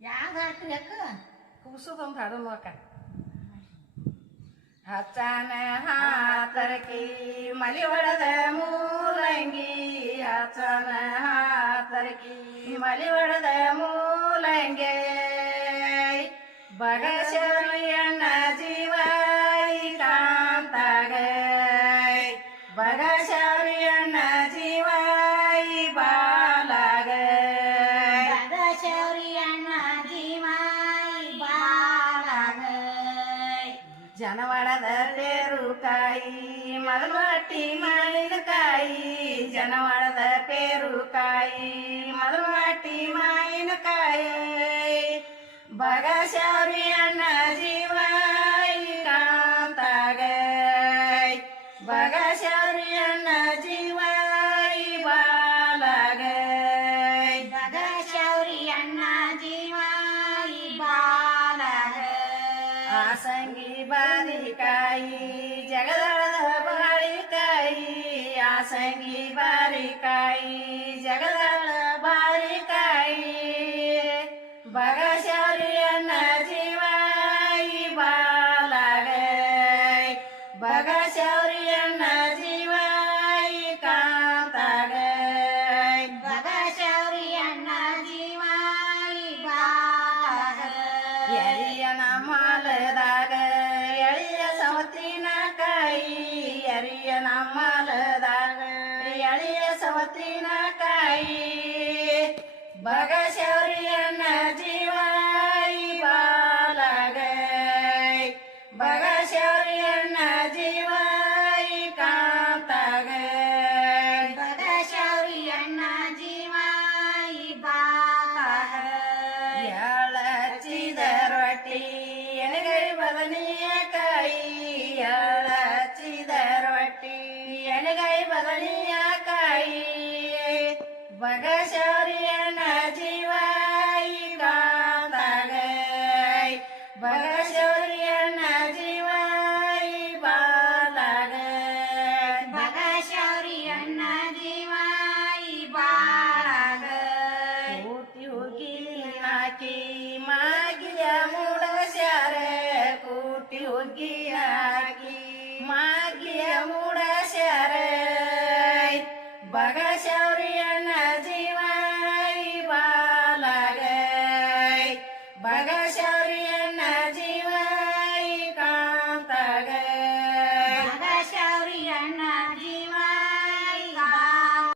ಯಾವ್ದು ಹಾಕ್ರಿ ಅಕ್ಕ ಕೂಸುದೊಂದು ಹಾಡು ನೋಕ ಹಚ್ಚನ ಹಾತರಕಿ ಮಲಿ ಹೊಡೆದ ಮೂಲಂಗಿ ಹಚ್ಚನ ಹಾತರಕಿ ಮಲಿ ಹೊಡೆದ ಮೂಲಂಗೆ ಬಗಶರಿಯಣ್ಣ ಜೀವ ಕಾಂತಾಗ ಬಗಶರಿಯಣ್ಣ ಜೀವ ಬಾಲಾಗ ಬಗಶೌರಿಯಣ್ಣ ಜೀವ ಬಾಳಾಗ ಜನವಾಡದ ಪೇರುಕಾಯಿ ಮದಮಟ್ಟಿ ಮಾವಿನಕಾಯಿ ಜನವಾಡದ ಪೇರುಕಾಯಿ ಮದಮಟ್ಟಿ ಮಾವಿನಕಾಯಿ ಬಗಶೌರಿಯಣ್ಣ ಜೀವ ಕಾಂತಾಗ ಬಗಶೌರಿಯಣ್ಣ ಜೀವ ಬಾಲಾಗ ಬಗಶೌರಿಯಣ್ಣ ಜೀವ ಬಾಳಾಗ ಆಸಂಗಿ ಬಾರಿಕಾಯಿ ಜಗದಳದ ಬಾರಿಕಾಯಿ ಆಸಂಗಿ ಬಾರಿಕಾಯಿ ಜಗದಳ ಬಾರಿಕಾಯಿ ಬಗಶೌರಿಯಣ್ಣ ಜೀವ ಬಾಲಾಗ ಬಗಶೌರಿಯಣ್ಣ ಜೀವ ಕಾಂತಾಗ ಬಗಶೌರಿಯಣ್ಣ ಜೀವ ಬಾಳಾಗ ಎರಿಯನ ಮಾಲದಾಗ ಎಳಿಯ ಸವತಿನ ಕಾಯಿ ಎರಿಯನ ಮಾಲದಾಗ ಎಳಿಯ ಸವತಿನ ಕಾಯಿ ಬಗಶೌರಿಯಣ್ಣ ಜೀವ ಬಾಲಾಗ ಬಗಶೌರಿಯಣ್ಣ ಜೀವ ಕಾಂತಾಗ ಬಗಶೌರಿಯಣ್ಣ ಜೀವ ಬಾಳಾಗ ಎಳಚಿದ ರೊಟ್ಟಿ ಎಣಗೈ ಬದನೆಯ ಕಾಯಿ ಎಳಚಿದ ರೊಟ್ಟಿ ಎಣಗೈ ಬದನೆಯ ಕಾಯಿ ಬಗಶೌರಿಯಣ್ಣ ಜೀವ ಕಾಂತಾಗ ಬಗಶೌರಿಯಣ್ಣ ಜೀವ ಬಾಲಾಗ ಬಗಶೌರಿಯಣ್ಣ ಜೀವ ಬಾಳಾಗ ಕೂತಿ ಹೋಗಿ ಹಾಕಿ ಮಾಗಿಯ ಮೂಡಸ್ಯಾರ ಕೂಟಿ ಹೋಗಿ ಹಾಕಿ ಮಾಗಿಯ ಮೂಡಸ್ಯಾರ ಬಗಶೌರಿಯಣ್ಣ